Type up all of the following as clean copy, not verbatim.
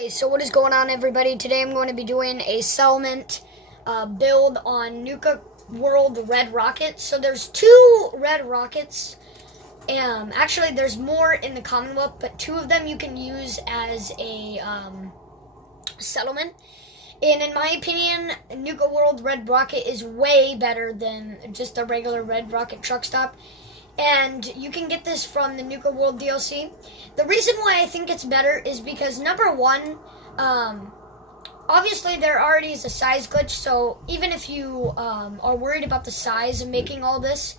Hey, so what is going on, everybody? Today I'm going to be doing a settlement build on Nuka World Red Rocket. So there's two red rockets. Actually, there's more in the Commonwealth, but two of them you can use as a settlement. And in my opinion, Nuka World Red Rocket is way better than just a regular Red Rocket truck stop. And you can get this from the Nuka World DLC. The reason why I think it's better is because, number one, obviously there already is a size glitch, so even if you are worried about the size of making all this,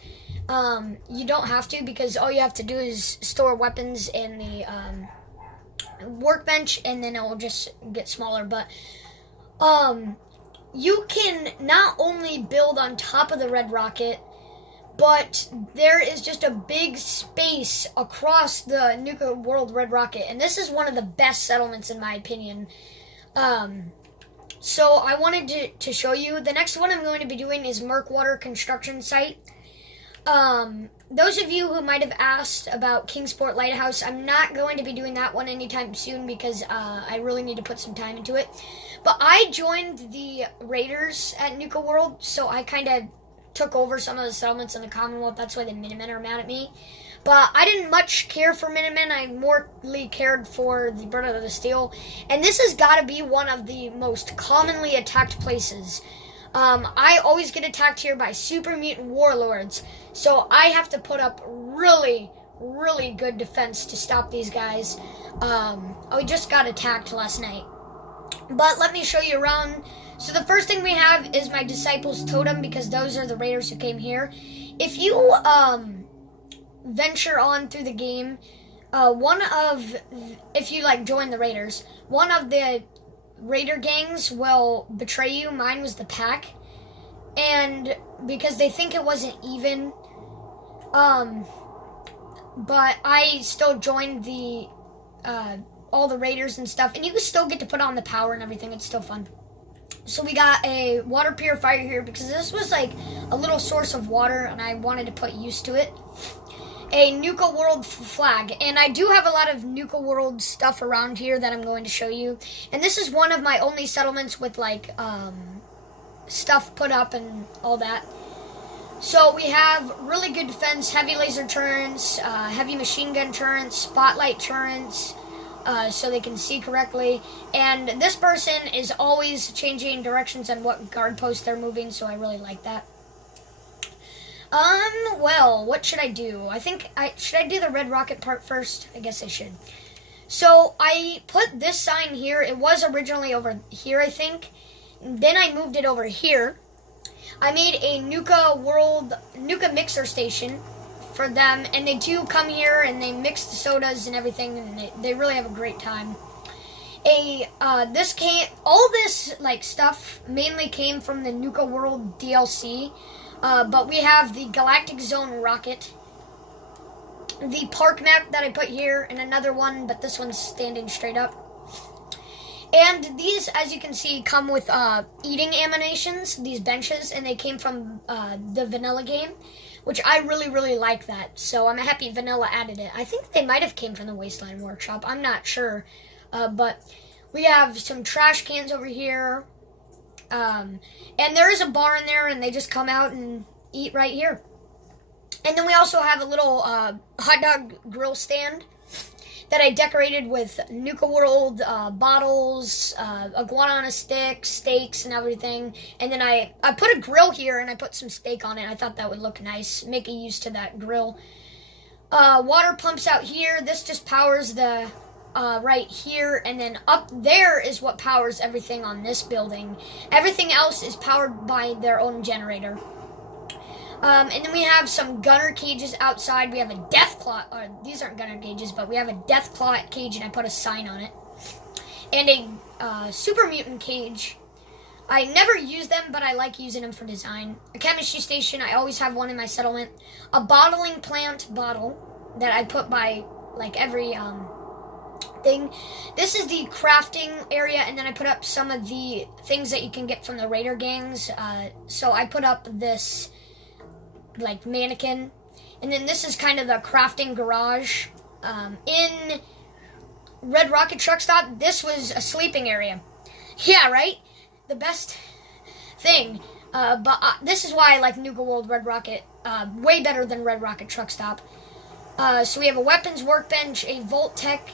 you don't have to, because all you have to do is store weapons in the workbench, and then it will just get smaller. But you can not only build on top of the red rocket, but there is just a big space across the Nuka World Red Rocket, and this is one of the best settlements in my opinion. So I wanted to show you. The next one I'm going to be doing is Murkwater Construction Site. Those of you who might have asked about Kingsport Lighthouse, I'm not going to be doing that one anytime soon because I really need to put some time into it. But I joined the Raiders at Nuka World, so I kind of took over some of the settlements in the Commonwealth. That's why the Minutemen are mad at me. But I didn't much care for Minutemen. I morely cared for the Brotherhood of Steel. And this has got to be one of the most commonly attacked places. I always get attacked here by super mutant warlords. So I have to put up really, really good defense to stop these guys. I just got attacked last night. But let me show you around. So the first thing we have is my Disciples Totem, because those are the raiders who came here. If you venture on through the game, if you join the raiders, one of the raider gangs will betray you. Mine was the pack, and because they think it wasn't even, but I still joined the all the raiders and stuff, and you can still get to put on the power and everything. It's still fun. So we got a water purifier here because this was like a little source of water and I wanted to put use to it. A Nuka World flag, and I do have a lot of Nuka World stuff around here that I'm going to show you. And this is one of my only settlements with stuff put up and all that. So we have really good defense, heavy laser turrets, heavy machine gun turrets, spotlight turrets, so they can see correctly. And this person is always changing directions on what guard post they're moving, so I really like that. Well, what should I do? Should I do the red rocket part first? I guess I should. So I put this sign here. It was originally over here, I think. Then I moved it over here. I made a Nuka mixer station for them, and they do come here and they mix the sodas and everything, and they really have a great time. All this stuff mainly came from the Nuka World DLC, but we have the Galactic Zone rocket, the park map that I put here, and another one, but this one's standing straight up. And these, as you can see, come with eating animations, these benches, and they came from the vanilla game, which I really, really like that. So I'm happy Vanilla added it. I think they might have came from the Wasteland Workshop. I'm not sure. But we have some trash cans over here. And there is a bar in there, and they just come out and eat right here. And then we also have a little hot dog grill stand that I decorated with Nuka World bottles, iguana sticks, steaks, and everything. And then I put a grill here, and I put some steak on it. I thought that would look nice, make a use to that grill. Water pumps out here. This just powers the right here, and then up there is what powers everything on this building. Everything else is powered by their own generator. And then we have some gunner cages outside. We have a death claw, or these aren't gunner cages, but we have a death claw cage, and I put a sign on it. And a super mutant cage. I never use them, but I like using them for design. A chemistry station, I always have one in my settlement. A bottling plant bottle that I put by every thing. This is the crafting area, and then I put up some of the things that you can get from the raider gangs. So I put up this mannequin, and then this is kind of the crafting garage. In Red Rocket truck stop, this was a sleeping area. Yeah, right? The best thing. But this is why I like Nuka World Red Rocket way better than Red Rocket truck stop. So we have a weapons workbench, a Volt Tech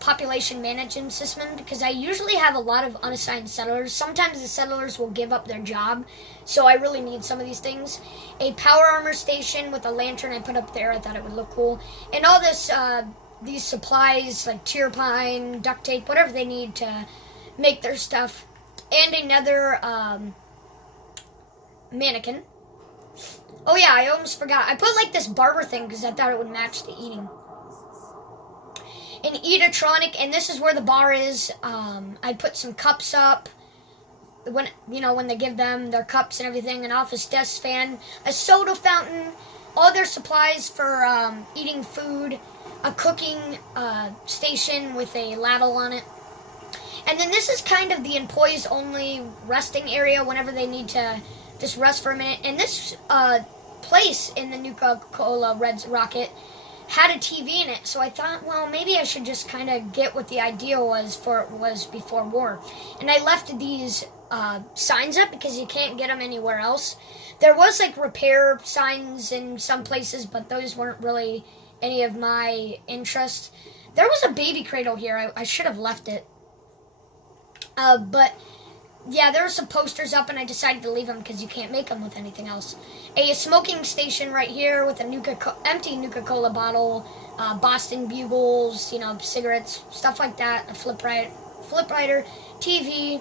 population management system, because I usually have a lot of unassigned settlers. Sometimes the settlers will give up their job, so I really need some of these things. A power armor station with a lantern I put up there. I thought it would look cool. And all this, these supplies like tier pine, duct tape, whatever they need to make their stuff. And another mannequin. Oh yeah, I almost forgot. I put like this barber thing because I thought it would match the eating. An Eatertronic, and this is where the bar is. I put some cups up. When they give them their cups and everything, an office desk fan, a soda fountain, all their supplies for eating food, a cooking station with a ladle on it. And then this is kind of the employees only resting area whenever they need to just rest for a minute. And this place in the Nuka-Cola Red Rocket had a TV in it, so I thought, well, maybe I should just kind of get what the idea was before war. And I left these signs up because you can't get them anywhere else. There was like repair signs in some places, but those weren't really any of my interest. There was a baby cradle here. I should have left it. But yeah, there were some posters up, and I decided to leave them because you can't make them with anything else. A smoking station right here with a empty Nuka-Cola bottle, Boston Bugles, cigarettes, stuff like that, a flip writer, TV.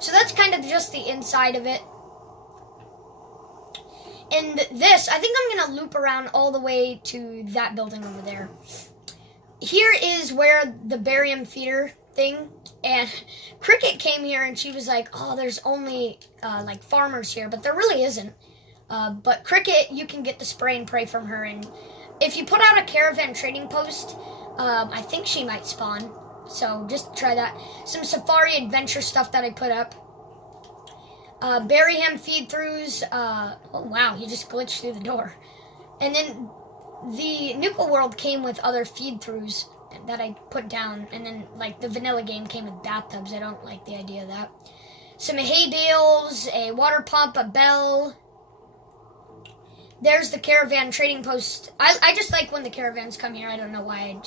So that's kind of just the inside of it. And this, I think I'm going to loop around all the way to that building over there. Here is where the barium feeder thing, and Cricket came here and she was like, oh, there's only like farmers here, but there really isn't. But Cricket, you can get the spray and pray from her, and if you put out a caravan trading post, I think she might spawn. So just try that. Some safari adventure stuff that I put up. Berryham feed-throughs. Oh wow, he just glitched through the door. And then the Nuka World came with other feed-throughs that I put down, and then like the vanilla game came with bathtubs. I don't like the idea of that. Some hay bales, a water pump, a bell. There's the caravan trading post. I just like when the caravans come here. I don't know why.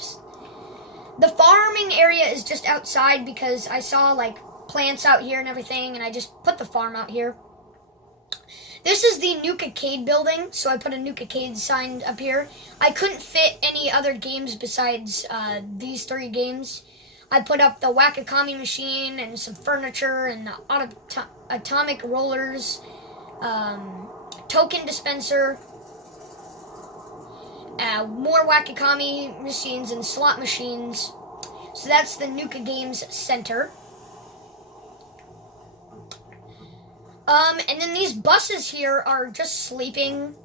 The farming area is just outside because I saw like plants out here and everything, and I just put the farm out here. This is the Nuka-Cade building, so I put a Nuka-Cade sign up here. I couldn't fit any other games besides these 3 games. I put up the Wakakami machine and some furniture and the atomic rollers, token dispenser, more Wakakami machines and slot machines. So that's the Nuka Games Center. And then these buses here are just sleeping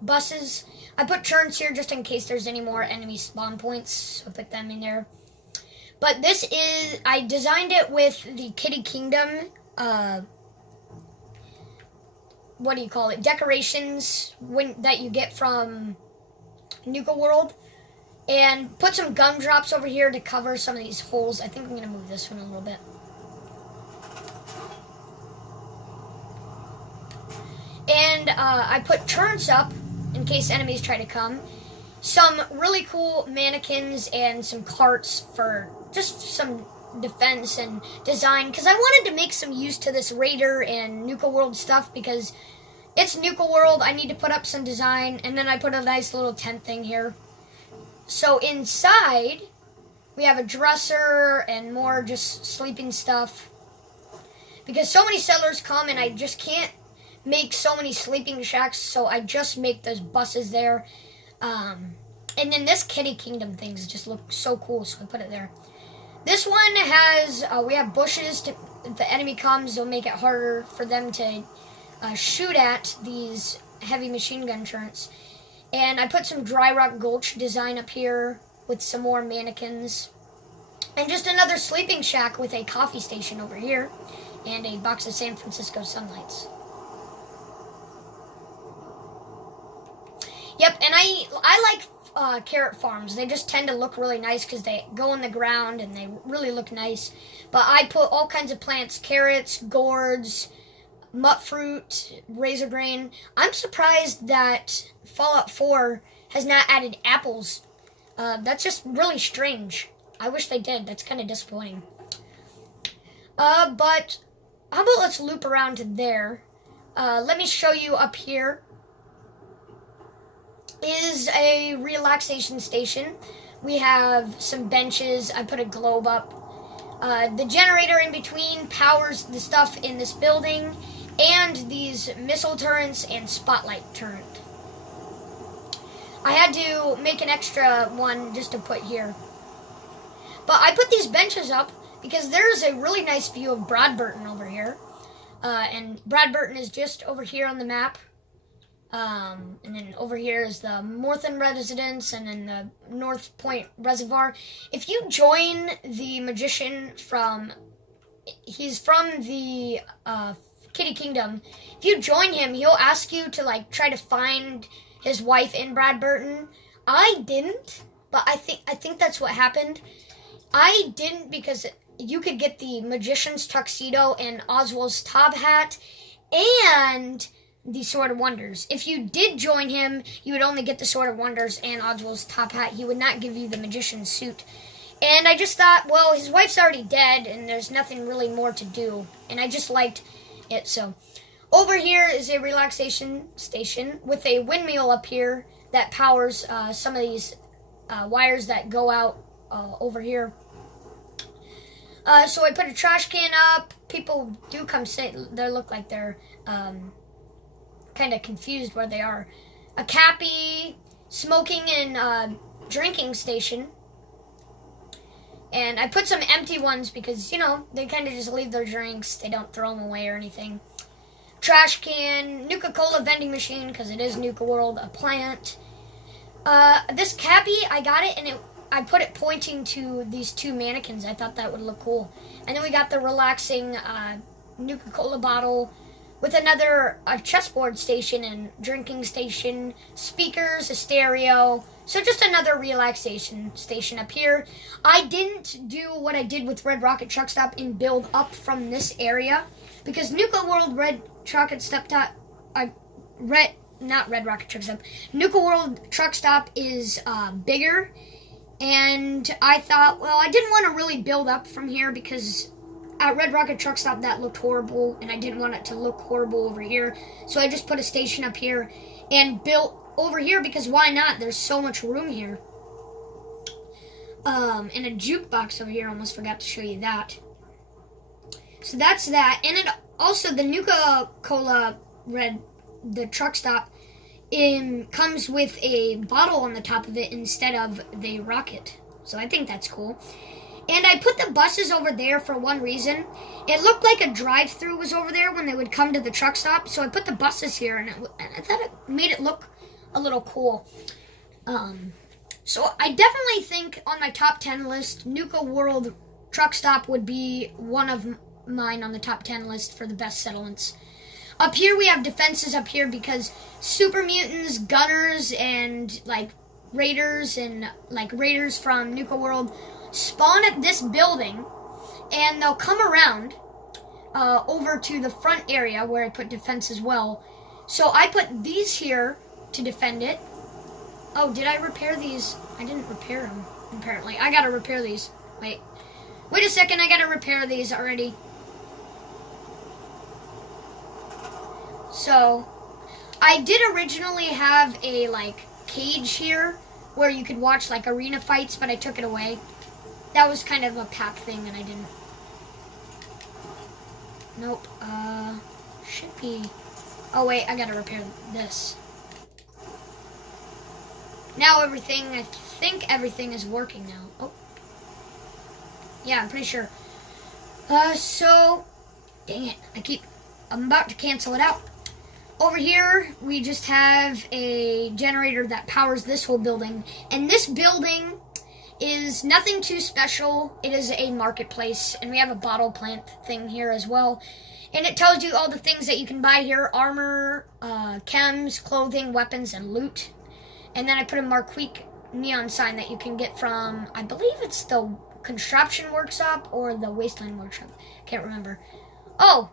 buses. I put turns here just in case there's any more enemy spawn points, so I put them in there. But this is, I designed it with the Kitty Kingdom, what do you call it, decorations that you get from Nuka World. And put some gumdrops over here to cover some of these holes. I think I'm going to move this one a little bit. And I put turns up in case enemies try to come. Some really cool mannequins and some carts for just some defense and design. Because I wanted to make some use to this Raider and Nuka World stuff because it's Nuka World. I need to put up some design. And then I put a nice little tent thing here. So inside, we have a dresser and more just sleeping stuff. Because so many settlers come and I just can't make so many sleeping shacks, so I just make those buses there. And then this Kitty Kingdom things just look so cool, so I put it there. This one has, we have bushes. If the enemy comes, they'll make it harder for them to shoot at these heavy machine gun turrets. And I put some Dry Rock Gulch design up here with some more mannequins. And just another sleeping shack with a coffee station over here. And a box of San Francisco Sunlights. Yep, and I like carrot farms. They just tend to look really nice because they go in the ground and they really look nice. But I put all kinds of plants, carrots, gourds, mut fruit, razor grain. I'm surprised that Fallout 4 has not added apples. That's just really strange. I wish they did. That's kind of disappointing. But how about let's loop around to there. Let me show you up here is a relaxation station. We have some benches. I put a globe up. The generator in between powers the stuff in this building and these missile turrets and spotlight turret. I had to make an extra one just to put here. But I put these benches up because there's a really nice view of Bradburton over here. And Bradburton is just over here on the map. And then over here is the Morthen Residence and then the North Point Reservoir. If you join the magician he's from the Kitty Kingdom. If you join him, he'll ask you to like try to find his wife in Bradburton. I didn't, but I think that's what happened. I didn't because you could get the magician's tuxedo and Oswald's top hat and the Sword of Wonders. If you did join him, you would only get the Sword of Wonders and Oswald's top hat. He would not give you the magician's suit. And I just thought, well, his wife's already dead and there's nothing really more to do. And I just liked it, so. Over here is a relaxation station with a windmill up here that powers some of these wires that go out over here. So I put a trash can up. People do come sit. They look like they're kind of confused where they are. A cappy, smoking and drinking station. And I put some empty ones because, you know, they kind of just leave their drinks. They don't throw them away or anything. Trash can, Nuka Cola vending machine because it is Nuka World, a plant. This cappy, I got it and I put it pointing to these two mannequins. I thought that would look cool. And then we got the relaxing Nuka Cola bottle with another chessboard station and drinking station, speakers, a stereo. So just another relaxation station up here. I didn't do what I did with Red Rocket Truck Stop and build up from this area because Nuka World Nuka World Truck Stop is bigger. And I thought, well, I didn't want to really build up from here because at Red Rocket Truck Stop that looked horrible and I didn't want it to look horrible over here. So I just put a station up here and built over here because why not? There's so much room here. And a jukebox over here. Almost forgot to show you that. So that's that. And it also, the Nuka Cola the truck stop comes with a bottle on the top of it instead of the rocket. So I think that's cool. And I put the buses over there for one reason. It looked like a drive-through was over there when they would come to the truck stop. So I put the buses here, and I thought it made it look a little cool. So I definitely think on my top 10 list, Nuka World Truck Stop would be one of mine on the top 10 list for the best settlements. Up here we have defenses up here because super mutants, gunners, and like raiders from Nuka World spawn at this building, and they'll come around over to the front area where I put defense as well. So I put these here to defend it. Oh, did I repair these? I didn't repair them, apparently. I gotta repair these. Wait a second, I gotta repair these already. So, I did originally have a, cage here where you could watch, arena fights, but I took it away. That was kind of a pack thing, and I didn't. Nope, should be. Oh, wait, I gotta repair this. Now I think everything is working now. Oh. Yeah, I'm pretty sure. So, dang it, I'm about to cancel it out. Over here, we just have a generator that powers this whole building. And this building is nothing too special. It is a marketplace, and we have a bottle plant thing here as well. And it tells you all the things that you can buy here: armor, chems, clothing, weapons, and loot. And then I put a neon sign that you can get from, I believe it's the construction workshop or the wasteland workshop. Can't remember. Oh,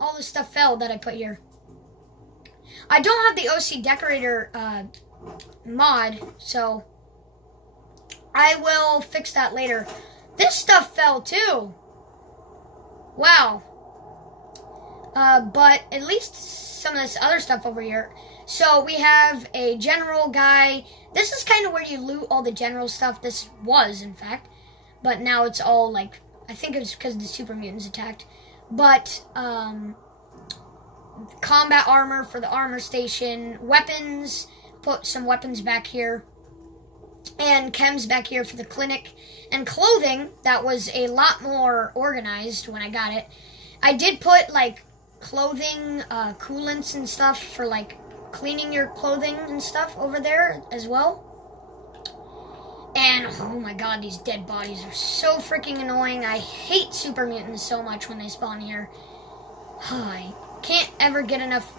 all the stuff fell that I put here. I don't have the OC decorator mod, so I will fix that later. This stuff fell too. Wow. But at least some of this other stuff over here. So we have a general guy. This is kind of where you loot all the general stuff. This was, in fact. But now it's all like, I think it's because the super mutants attacked. But, combat armor for the armor station. Weapons. Put some weapons back here. And chems back here for the clinic. And clothing, that was a lot more organized when I got it. I did put, like, clothing, coolants and stuff for, like, cleaning your clothing and stuff over there as well. And, oh my god, these dead bodies are so freaking annoying. I hate super mutants so much when they spawn here. I can't ever get enough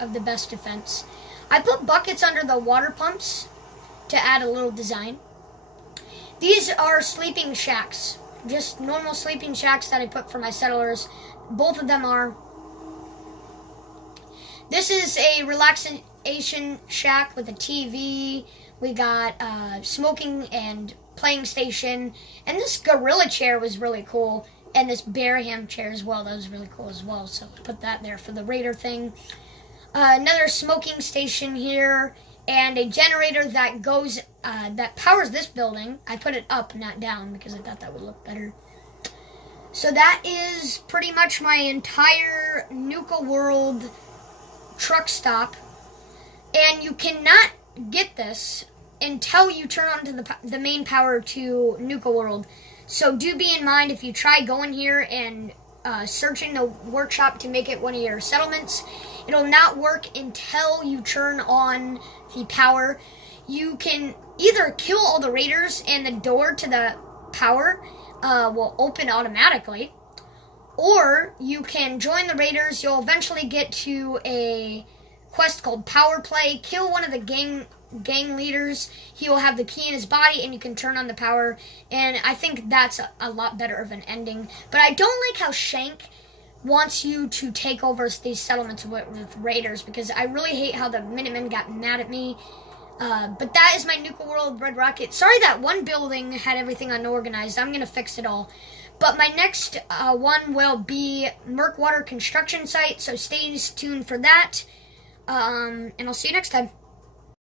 of the best defense. I put buckets under the water pumps to add a little design. These are sleeping shacks. Just normal sleeping shacks that I put for my settlers. Both of them are. This is a relaxation shack with a TV. We got smoking and playing station. And this gorilla chair was really cool. And this bear ham chair as well. That was really cool as well. So I put that there for the raider thing. Another smoking station here. And a generator that goes, that powers this building. I put it up, not down, because I thought that would look better. So that is pretty much my entire Nuka World truck stop. And you cannot get this until you turn on to the main power to Nuka World. So do be in mind if you try going here and searching the workshop to make it one of your settlements, it'll not work until you turn on the power. You can either kill all the raiders and the door to the power will open automatically, or you can join the raiders. You'll eventually get to a quest called Power Play. Kill one of the gang leaders. He will have the key in his body and you can turn on the power, and I think that's a lot better of an ending. But I don't like how Shank wants you to take over these settlements with raiders, because I really hate how the Minutemen got mad at me. But that is my Nuka World Red Rocket. Sorry that one building had everything unorganized. I'm going to fix it all. But my next one will be Murkwater Construction Site, so stay tuned for that. And I'll see you next time.